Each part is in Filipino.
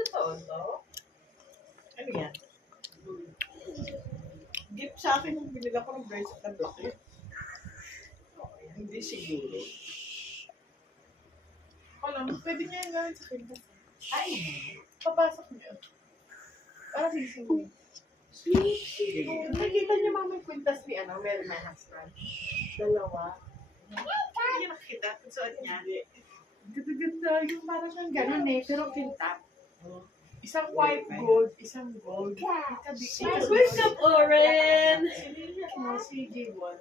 Totoo to? Ano yan? Gift sa akin yung binila ko ng bracelet na black eh. Hindi siguro. Alam, pwede niya yung gawin sa pintas. Ay! Papasok niya. Para sisingin. Nakikita niya mama yung kwintas ni Mary my husband. Dalawa. Hindi niya nakikita. Ang suot niya. Ganda-ganda. Yung parang siyang ganun eh. Pero pintas. Isang white gold, isang gold. Where's up, Oren? Siniliyak mo si J1.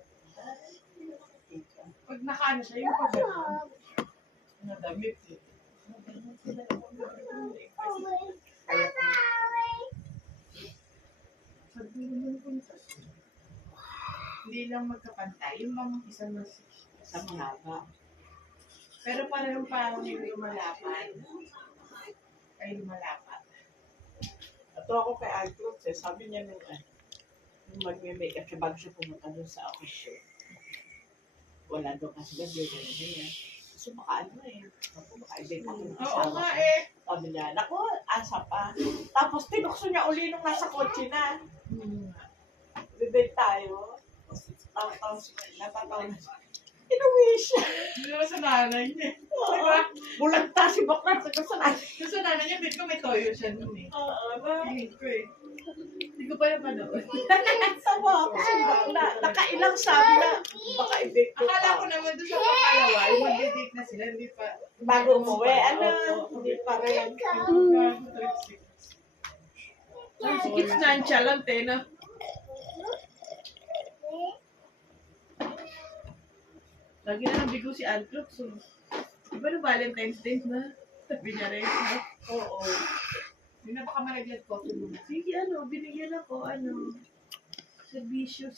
Pag nakaano siya, yung pag gano'n. Nadamit eh. Hindi lang magkapantay. Yung mga isang sa mahaba. Pero parang yung lumalapan. Ay lumalapan. Ito ako kay Aglos eh. Sabi niya nung magme-makeup siya bago siya pumunta doon sa okasyon. Wala doon kasi gabi. Ganyan. So baka baka i-date ako ng asawa. Oo nga eh. Sabi niya, naku, asa pa. Tapos tinukso niya uli nung nasa kotse na. I-date tayo. Tapos natataw na siya. Inuwi siya. Hindi naman sa nanay niya. Diba? Bulagta si Bakrat sa nanay. Sa nanay niya, bet ko may toyo siya nun eh. Oo, hindi ko eh. Hindi ko pa napanood. Sawa ako si Bakrat. Nakailang sabi na baka i-date ko pa. Akala ko naman doon sa pangalawa, yung mag-date na sila, hindi pa. Bago umuwi, hindi pa rin. Si Kids nonchalant eh, no? Lagi na nang bigo si Alcrox. So, di ba na Valentine's Day na? Sabi niya rin, no? Oo. Hindi na baka malagyan coffee mo. Sige, binigyan ako, servisyo.